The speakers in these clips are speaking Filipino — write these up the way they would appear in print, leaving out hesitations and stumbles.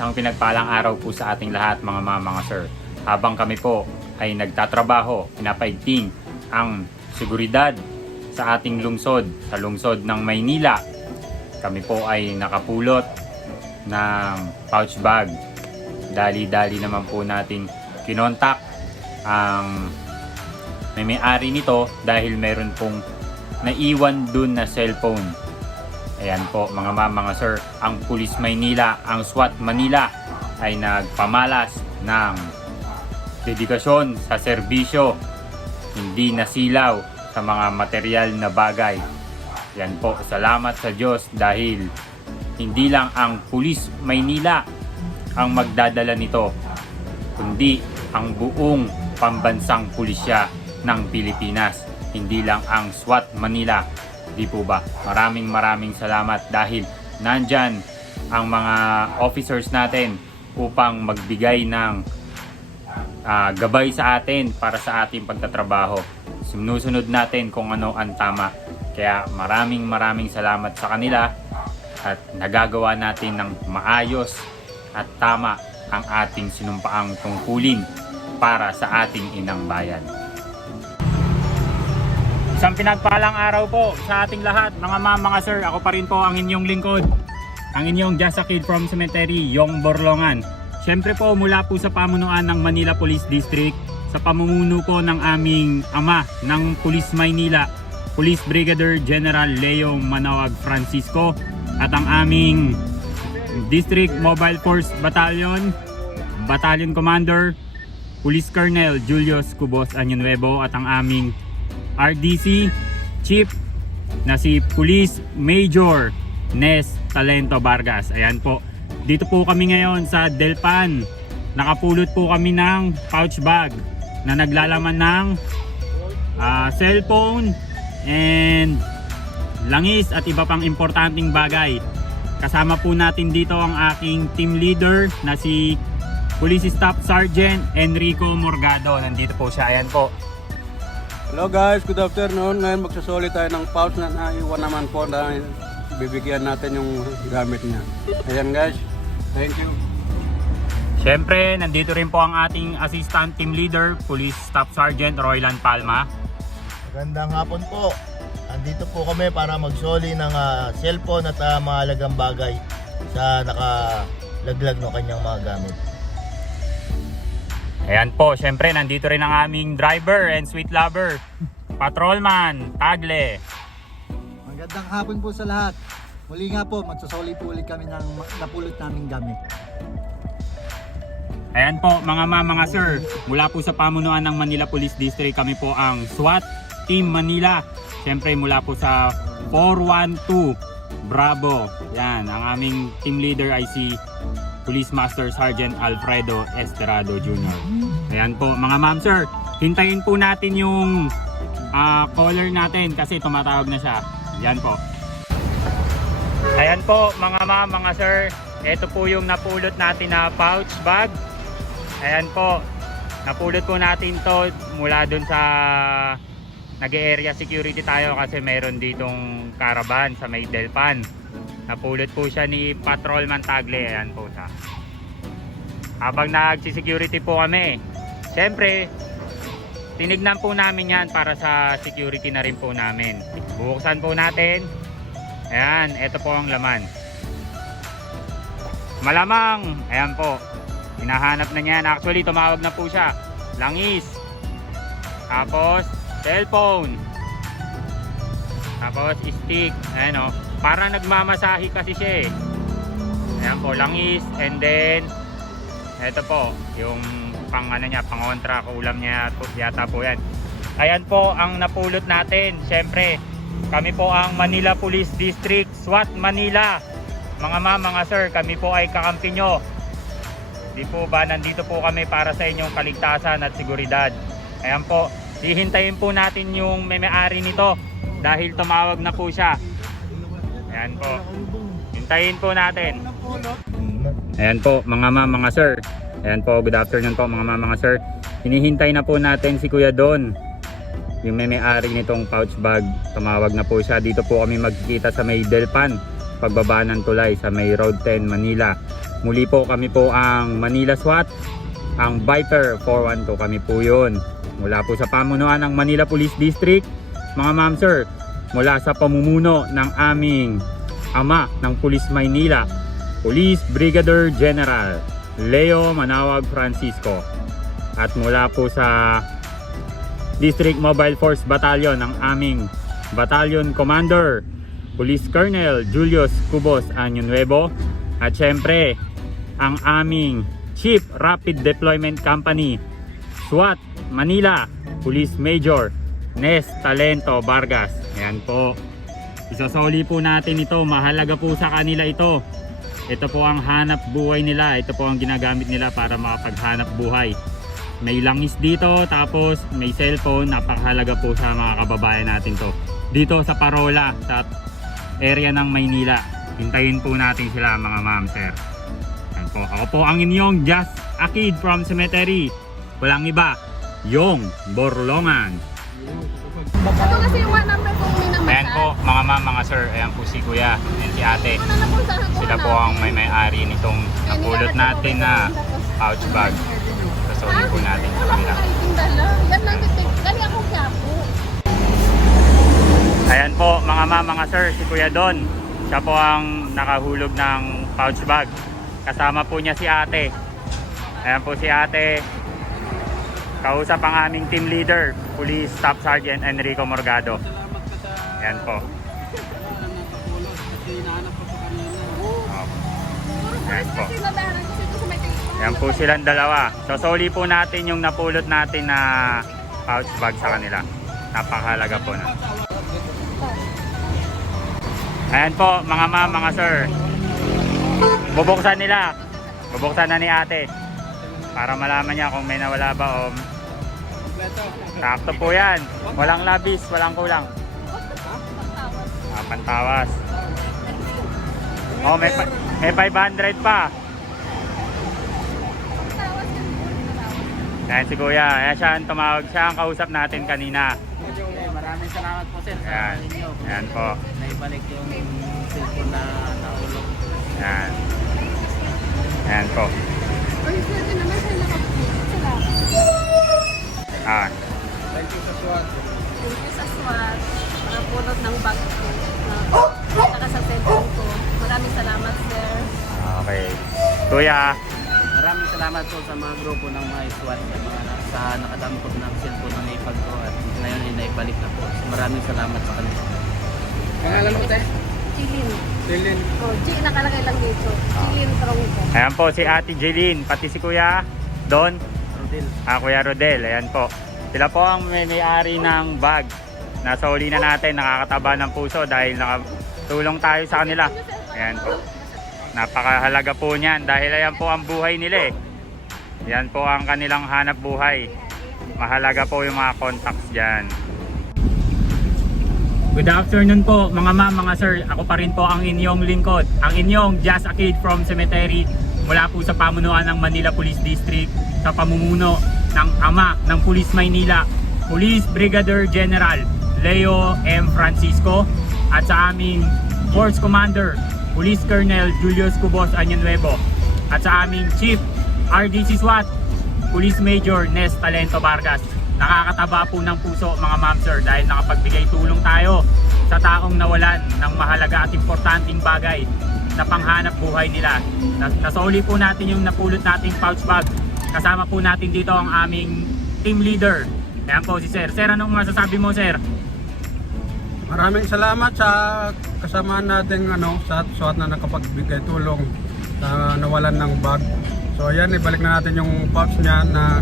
Isang pinagpalang araw po sa ating lahat mga sir. Habang kami po ay nagtatrabaho, pinapaigting ang seguridad sa ating lungsod, sa lungsod ng Maynila. Kami po ay nakapulot ng pouch bag. Dali-dali naman po natin kinontak ang may-ari nito dahil meron pong naiwan dun na cellphone. Ayan po mga sir, ang Pulis Maynila, ang SWAT Manila ay nagpamalas ng dedikasyon sa serbisyo, hindi nasilaw sa mga material na bagay. Yan po, salamat sa Diyos dahil hindi lang ang Pulis Maynila ang magdadala nito, kundi ang buong pambansang pulisya ng Pilipinas, hindi lang ang SWAT Manila. Di po ba? Maraming salamat dahil nandyan ang mga officers natin upang magbigay ng gabay sa atin para sa ating pagtatrabaho. Sinusunod natin kung ano ang tama. Kaya maraming salamat sa kanila at nagagawa natin ng maayos at tama ang ating sinumpaang tungkulin para sa ating inang bayan. Isang pinagpalang araw po sa ating lahat mga sir. Ako pa rin po ang inyong lingkod, ang inyong Just a Kid from Cemetery, Yong Borlongan. Siyempre po mula po sa pamunuan ng Manila Police District, sa pamumuno po ng aming ama ng Police Maynila, Police Brigadier General Leo Manawag Francisco, at ang aming District Mobile Force Battalion Commander Police Colonel Julius Cubos Añonuevo, at ang aming RDC Chief na si Police Major Nes Talento Vargas. Ayan po, dito po kami ngayon sa Delpan. Nakapulot po kami ng pouch bag na naglalaman ng cellphone and langis at iba pang importanteng bagay. Kasama po natin dito ang aking team leader na si Police Staff Sergeant Enrico Morgado. Nandito po siya. Ayan po. Hello guys, good afternoon. Ngayon magsasoli tayo ng pouch na naiwan naman po na bibigyan natin yung gamit niya. Ayan guys, thank you. Siyempre, nandito rin po ang ating Assistant Team Leader, Police Staff Sergeant Roylan Palma. Magandang hapon po. Andito po kami para magsoli ng cellphone at mahalagang bagay sa nakalaglag ng kanyang mga gamit. Ayan po, syempre nandito rin ang aming driver and sweet lover, Patrolman Tagle. Magandang hapon po sa lahat. Muli nga po, magsasoli po ulit kami ng napulot naming gamit. Ayan po mga sir, mula po sa pamunuan ng Manila Police District, kami po ang SWAT Team Manila. Syempre mula po sa 412 Bravo. Yan, ang aming team leader ay si Police Master Sergeant Alfredo Esterado Jr. Ayan po mga sir, hintayin po natin yung caller natin kasi tumatawag na siya. Yan po. Ayan po mga sir, ito po yung napulot natin na pouch bag. Ayan po, napulot po natin to mula dun sa nag-area security tayo kasi meron ditong caravan sa may Delpan. Napulot po siya ni Patrolman Tagle. Ayan po siya. Habang nagsi-security po kami, syempre tinignan po namin yan para sa security na rin po namin. Bubuksan po natin. Ayan, ito po ang laman. Malamang, ayan po, hinahanap na niyan. Actually tumawag na po siya. Langis, tapos cellphone, tapos stick. Ayan o, para nagmamasahe kasi siya eh. Ayan po, langis, and then ito po yung pang niya, pang kontra, ulam niya yata po yan. Ayan po ang napulot natin. Syempre kami po ang Manila Police District SWAT Manila. Mga sir, kami po ay kakampi nyo. Di po ba, nandito po kami para sa inyong kaligtasan at seguridad. Ayan po, hihintayin po natin yung may-ari nito dahil tumawag na po siya. Ayan po, hintayin po natin. Ayan po mga sir. Ayan po, good afternoon po mga sir. Hinihintay na po natin si Kuya Don, yung may-ari nitong pouch bag. Tumawag na po siya. Dito po kami magkikita sa may Delpan, pagbaba ng tulay sa may Road 10 Manila. Muli po kami po ang Manila SWAT, ang Viper 412 kami po yun. Mula po sa pamunuan ng Manila Police District, mga ma'am sir, mula sa pamumuno ng aming ama ng Police Maynila, Police Brigadier General Leo Manawag Francisco. At mula po sa District Mobile Force Battalion ng aming Battalion Commander, Police Colonel Julius Cubos Año Nuevo. At syempre, ang aming Chief Rapid Deployment Company, SWAT Manila, Police Major Nes Talento Vargas. Ayan po. Isasoli po natin ito. Mahalaga po sa kanila ito. Ito po ang hanap buhay nila. Ito po ang ginagamit nila para makapaghanap buhay. May langis dito, tapos may cellphone. Napakahalaga po sa mga kababayan natin to. Dito sa Parola, sa area ng Maynila. Hintayin po natin sila mga ma'am sir. Ayan po. Ako po ang inyong Just a Kid from Cemetery. Walang iba, Yong Borlongan. Ito kasi yung one number kong minamasan. Ayan po mga ma'am, mga sir. Ayan po si kuya and si ate. Sila po ang may-ari nitong napulot natin na pouch bag. Sasoli po natin sa kanila. Yan lang dito. Dali akong kapo. Ayan po mga ma'am, mga sir, si Kuya Don. Siya po ang nakahulog ng pouch bag. Kasama po niya si ate. Ayan po si ate. Kausap ang aming team leader, Police Staff Sergeant Enrico Morgado. Ayan po. Ayan po. Ayan po silang dalawa. So soli po natin yung napulot natin na pouch bag sa kanila. Napakahalaga po na. Ayan po mga ma'am, mga sir. Bubuksan nila. Bubuksan na ni ate. Para malaman niya kung may nawala ba o... Sakto po yan. Walang labis, walang kulang. Pantawas. Oh, may 500 pa. Ayan si kuya. Ayan siya ang tumawag. Siya ang kausap natin kanina. Maraming salamat po sir sa Ayan. inyo. Ayan po. Naibalik yung cellphone na nahulog. Ayan. Ayan po. Ay, pwede naman siya nakapunod. Salamat. Ah. Thank you sa SWAT. Nakapulot ng bag ko. Saka sa cellphone ko. Maraming salamat, sir. Okay. Kuya. Maraming salamat po sa mga grupo ng mga SWAT sa nakadampot ng cellphone na naipag ko at ngayon ay naibalik na po. So, maraming salamat sa kanila. Pangalan mo tayo? Jilin. Silin. Oh, G nakalagay lang dito. Jilin Tronco. Ayan po si Ate Jeline. Pati si Kuya Don. Rodel. Kuya Rodel. Ayan po. Sila po ang may-ari ng bag. Nasoli na natin. Nakakataba ng puso dahil nakatulong tayo sa kanila. Ayan po. Napakahalaga po niyan dahil ayan po ang buhay nila eh. Yan po ang kanilang hanap buhay. Mahalaga po yung mga contacts dyan. Good afternoon po mga ma'am, mga sir. Ako pa rin po ang inyong lingkod. Ang inyong Just a Kid from Cemetery. Mula po sa pamunuan ng Manila Police District. Sa pamumuno ng ama ng Police Maynila, Police Brigadier General Leo M. Francisco. At sa aming Force Commander, Police Colonel Julius Cubos Año Nuevo. At sa aming Chief RDC SWAT, Police Major Nes Talento Vargas. Nakakataba po ng puso mga ma'am sir dahil nakapagbigay tulong tayo sa taong nawalan ng mahalaga at importanteng bagay na panghanap buhay nila. Nasoli po natin yung napulot nating pouch bag. Kasama po natin dito ang aming team leader. Ayan po si sir. Sir, anong masasabi mo sir? Maraming salamat sa kasamaan nating sa SWAT na nakapagbigay tulong sa nawalan ng bag. So ayan, ibalik na natin yung pouch niya na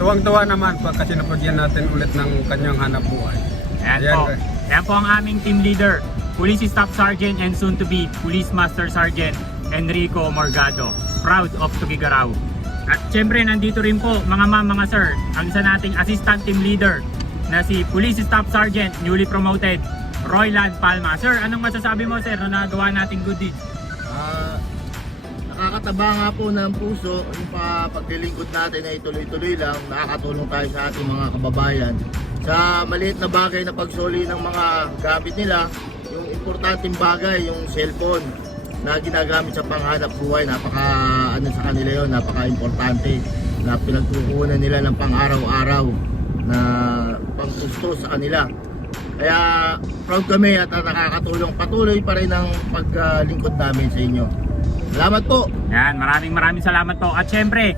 tuwang-tuwa naman kasi napagyan natin ulit ng kanyang hanap buhay. Ayan po. Ayan po ang aming team leader, Police Staff Sergeant and soon to be Police Master Sergeant Enrico Morgado. Proud of Tugigaraw. At syempre nandito rin po mga ma'am, mga sir, ang isa nating assistant team leader na si Police Staff Sergeant newly promoted Royland Palma. Sir, anong masasabi mo sir na nagawa nating good deeds? Nakakataba nga po ng puso yung paglilingkod natin ay tuloy-tuloy lang. Nakakatulong tayo sa ating mga kababayan sa maliit na bagay na pagsoli ng mga gamit nila. Yung importanteng bagay, yung cellphone. na ginagamit sa panghanap buhay. Napaka ano sa kanila yon, napaka-importante na pinagkukunan nila ng pang-araw-araw na panggusto sa kanila. Kaya proud kami at nakakatulong patuloy pa rin ang paglingkod namin sa inyo. Salamat po. Yan, maraming salamat po. At syempre,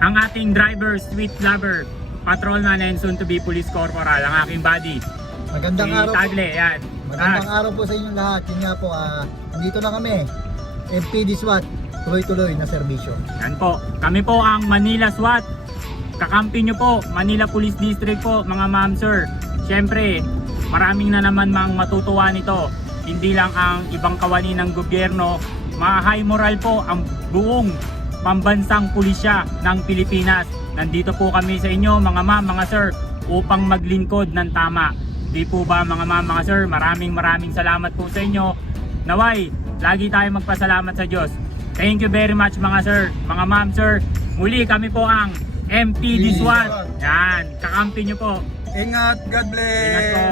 ang ating driver, sweet lover, patrolman and soon to be police corporal, ang aking buddy. Magandang Si araw po. Tagle, yan. Magandang araw po sa inyong lahat. Yun nga po, nandito na kami. MPD SWAT, tuloy-tuloy na serbisyo. Yan po. Kami po ang Manila SWAT. Kakampi nyo po, Manila Police District po, mga ma'am sir. Syempre, maraming na naman mang matutuwa nito. Hindi lang ang ibang kawani ng gobyerno, high moral po ang buong pambansang pulisya ng Pilipinas. Nandito po kami sa inyo mga ma'am, mga sir, upang maglingkod ng tama. Di po ba mga ma'am, mga sir, maraming salamat po sa inyo. Naway, lagi tayo magpasalamat sa Diyos. Thank you very much mga sir, mga ma'am, sir. Muli kami po ang MPD SWAT. Yan, kakampi nyo po. Ingat, God bless! Ingat po.